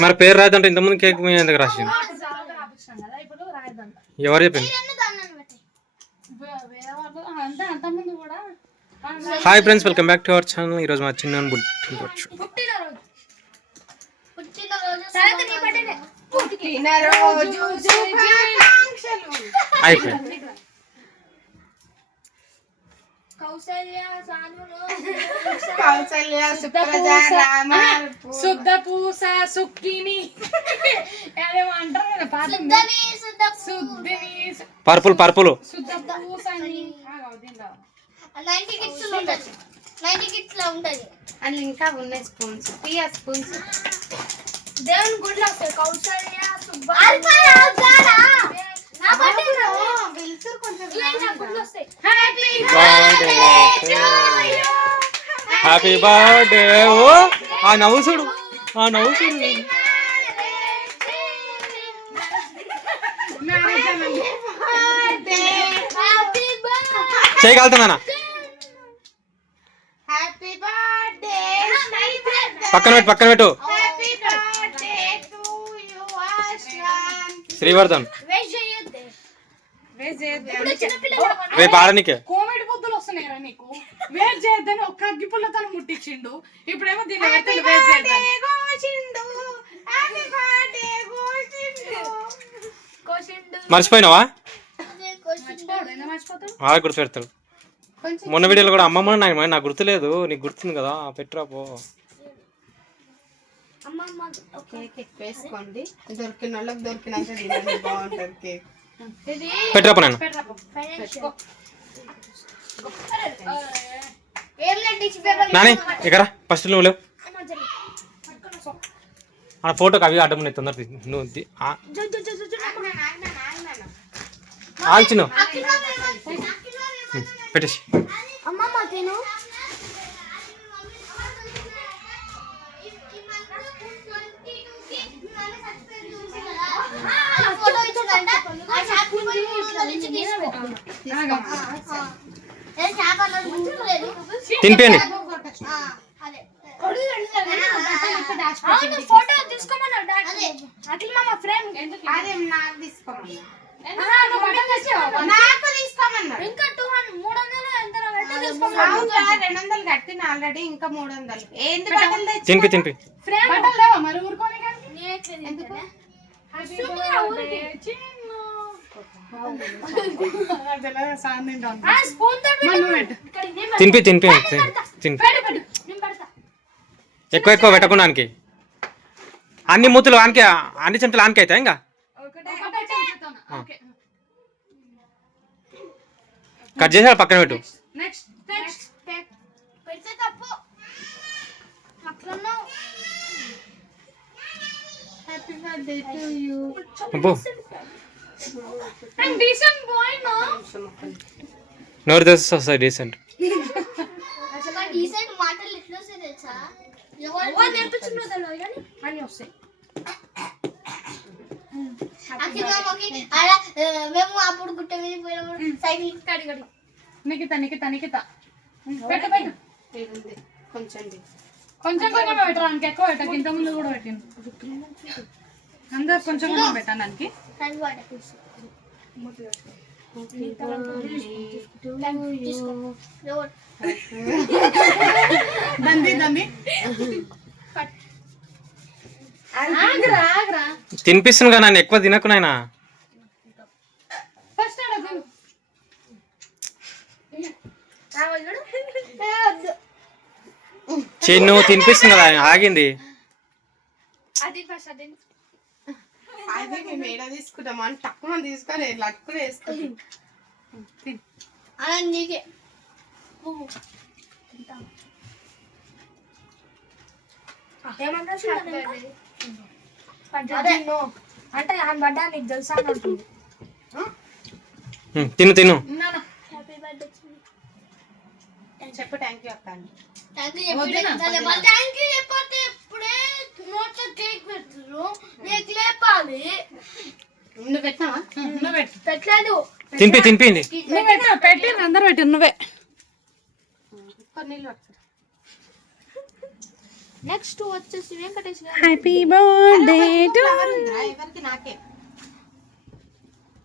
మరి పేరు రాదంటే ఇంతకుముందు కేక్ మీద ఎందుకు రాసింది రాయదంట ఎవరు చెప్పింది hi friends welcome back to our channel ఈరోజు మా చిన్న పుట్టినరోజు అయిపోయింది కౌసల్య సుప్రజ రామ శుద్ధ పూస సుక్కిని అదేమో అంటారు కదా పాట శుద్ధిని పర్పుల్ పర్పుల్. శుద్ధ పూస అని. నైన్టీ కిట్స్లో ఉంటది. నైన్టీ కిట్స్లో ఉంటది. అందులో ఇంకా ఉన్నాయి స్పూన్స్. పియా స్పూన్స్. దేవుని గుడిలో వస్తాయి. కౌసల్య సుబ్బ హ్యాపీ బర్త్డే ఓ ఆ నవ్వు చూడు ఆ నవ్వు చూడు. బర్త్డే పక్కన పెట్టు పక్కన పెట్టు. శ్రీవర్ధన్ వేస్ట్ చేయొద్దు వేస్ట్ చేయొద్దు. ఇప్పుడు చిన్న పిల్లలు రేపు ఆడనికే. కోవిడ్ బుద్ధులు వస్తున్నాయిరా నీకు. వేస్ట్ చేయొద్దని ఒక్క అగ్గి పుల్లతో ముట్టించిండు. ఇప్పుడేమో వేస్ట్ మర్చిపోయినావా? కోసిండు మర్చిపోడు. ఎందుకు మర్చిపోతాడు బాగా గుర్తు పెడతాడు కొంచెం మొన్న వీడియోలో కూడా అమ్మమ్మ నాకు నాకు గుర్తులేదు నీకు గుర్తుంది కదా పెట్టురా పో. అమ్మమ్మ కేక్ దొరికిన వాళ్ళకి దొరికినంత తినండి బాగుంటుంది కేక్. ఇది పెట్టురా పెట్టరాపో నాని ఇక్కడ ఫస్ట్ నువ్వు లేవు. ఆ ఫోటోకి అవి అడ్డం నేను తొందర నువ్వు తీ. ఆ, పెట్టేసి తినిపోయింది ఆ, అదే. అవును ఫోటో తీసుకోమన్నాడు డాడీ. అఖిల్ మామ ఫ్రేమ్ అదే నాకు తీసుకోమన్నా ఇంకా టూ హండ్రెడ్ మూడు వందలు ఎంత రెండు వందలు కట్టిన ఆల్రెడీ ఇంకా మూడు వందలు ఏంటి బట్టలు తెచ్చి తినిపి తినిపి. ఫ్రేమ్ బట్టలు లేవా మరి ఊరుకోని కానీ తినిపి తినిపి ఎక్కువ ఎక్కువ పెట్టకుండా అన్ని మూతులు ఆనకే అన్ని చెంతలు ఆనకే అవుతాయి ఇంకా? కట్ చేసి పక్కన పెట్టు నెక్స్ట్ నెక్స్ట్ పెడితే తప్పు అట్లన్నావు హ్యాపీ బర్త్డే టు యూ అబ్బో. డీసెంట్ బాయ్ నో నోరు తెస్తే వస్తుంది డీసెంట్ అసలు డీసెంట్ మాటలు ఎట్లా వస్తాయి తెలుసా ఎవరు తెలియదు కానీ అని వస్తాయి మేము అప్పుడు గుట్ట మీద పోయినప్పుడు సైకిల్ కడిగడి నికిత నికిత నికిత పెట్టు పెట్టు కొంచెం కొంచెం కొంచెం పెట్టరా ఇంకెక్కువ పెట్టకు ఇంత ముందు కూడా పెట్టింది అందరు కొంచెం కొంచెం పెట్టాను దానికి. దంది దంది. తినిపిస్తుంది కదా నన్ను ఎక్కువ తినకు నాయనా. చిన్ను తినిపిస్తుంది కదా ఆగింది. అది ఫస్ట్ అది మేము ఏడ తీసుకుంటాం? అని తక్కువ తీసుకొని లక్కున వేసుకుంటాం అలా నీకే. అదే అంటే ఆయన పడ్డా నీకు తెలుసా అని అంటుంది. ఉమ్, తిను తిను. చెప్పు థ్యాంక్ యూ అక్క. థ్యాంక్ యూ థ్యాంక్ యూ చెప్పితే ఇప్పుడే నోట్లో కేక్ పెడుతున్నారు నీకు లేపాలి. నువ్వు పెట్టినావా నువ్వు పెట్టు. పెట్టలేదు. తినిపి తినిపింది నువ్వు పెట్టు పెట్టి అందరు పెట్టు నువ్వే. నెక్స్ట్ వచ్చేసి వెంకటేష్ గారు. హ్యాపీ బర్త్డే టు ఎవరికి నాకే?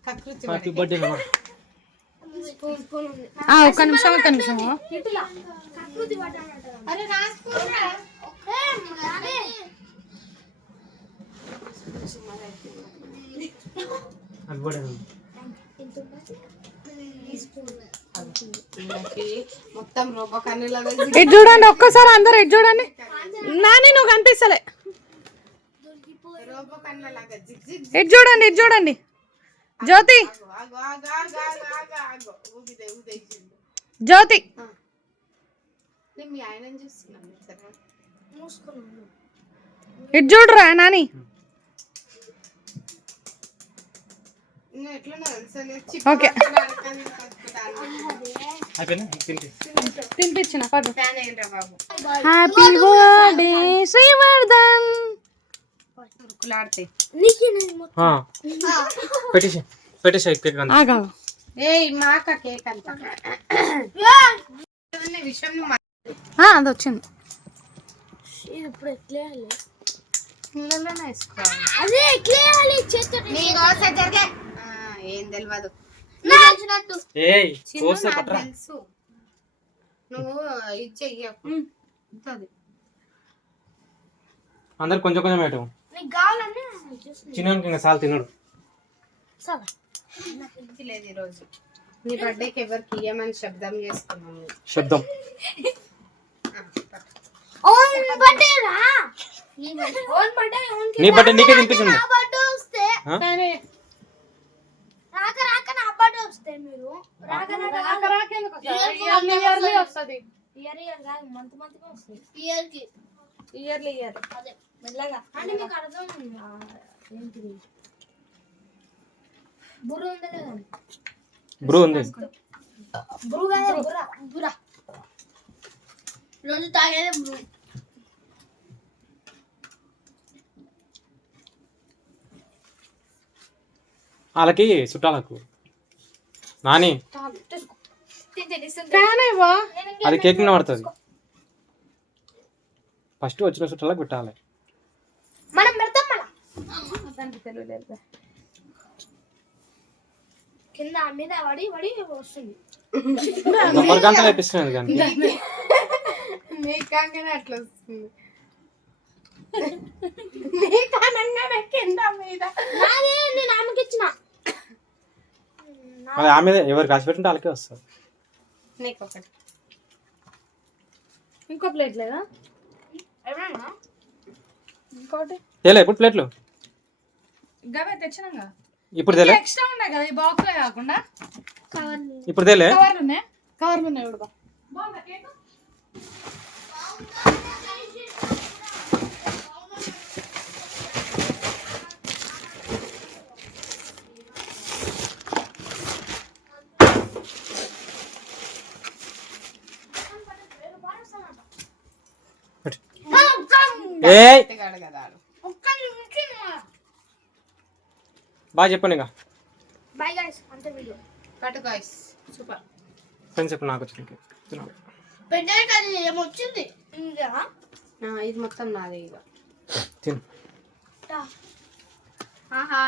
కకృతి హ్యాపీ బర్త్డే ఒక్క నిమిషం ఒక్క నిమిషం. అరే రాసుకోరా అదే హ్యాపీ బర్త్డే ఈయనకి మొత్తం రోబో కన్నులాగా ఇటు చూడండి ఒక్కసారి అందరు ఇటు చూడండి. నాని నువ్వు కనిపిస్తలే. ఇటు చూడండి ఇటు చూడండి. జ్యోతి. జ్యోతి. ఇటు చూడరా నాని. ఓకే. తినిపించిన పడు. ఫ్యాన్ ఏంట్రా బాబు హ్యాపీ బర్త్డే శ్రీవర్ధన్ ఉరుకులాడితే నీకే నేను మొత్తం ఆ. పెట్టేసి పెట్టేసి కేక్ అంతా. ఆగా ఏయ్ మాక కేక్ అంత. ఏమన్నా విషయం నువ్వు మా- అది వచ్చింది. ఇది ఇప్పుడు వేసుకోవాలి. అదే ఆ, ఏం తెలియదు తెలుసు. నువ్వు ఇది చెయ్యకు. అందరు కొంచెం కొంచెం పెట్టు చిన్న తినడు. సరే. లేదు ఈరోజు. నీ బర్త్డేకి ఎవరికి ఇయ్యమని శబ్దం చేసుకున్నాము శబ్దం. నీ బర్త్డే నీకే తినిపించింది నా బర్త్డే వస్తే ఆ? రాక రాక నా బర్త్డే వస్తే మీరు. రాక రాక వస్తుంది ఇయర్ ఇయర్ కాదు మంత్ మంత్ వస్తుంది ఇయర్కి ఇయర్లీ ఇయర్ అదే మెల్లగా. అంటే మీకు అర్థం ఏంటిది బుర్ర ఉందా లేదా? బ్రూ ఉంది. బుర్ర కాదే బుర్ర. బుర్ర. రోజు తాగేదే బుర్ర. వాళ్ళకి చుట్టాలకు. నాని. అది కేక్ మీద పడుతుంది. ఫస్ట్ వచ్చిన చుట్టాలకు పెట్టాలి. మనం పెడతాం మన కింద మీద పడి పడి వస్తుంది. వేపిస్తున్నది కానీ. కాగానే అట్లా వస్తుంది. కానంగానే కింద మీద. నాదే నేను ఆమెకి ఇచ్చిన. అది ఆమె ఎవరు కాసి పెట్టుంటే వాళ్ళకే వస్తుంది. నీకు ఒకటి ఇంకో ప్లేట్ లేదా? ఇంకోటి? తేలే ఇప్పుడు ప్లేట్లు. గవే తెచ్చినాగా ఇప్పుడు తేలే. ఎక్స్ట్రా ఉన్నాయి కదా ఈ బాక్స్ కాకుండా? ఇప్పుడు తేలే. కవర్లు ఉన్నాయి. కవర్లు ఉన్నాయి ఇప్పుడు బాగుందా కేక్ పెట్టు. ఏయ్ ఎత్తుగాడు కదా ఆడు. ఒక్క నిమిషం బాగా చెప్పండి ఇంకా. బై గైస్ అంతే video. Cut guys super. Friends నాకు ఏమొచ్చింది? ఇంకా? ఇది మొత్తం నాదే ఇక తిను. ఆహా.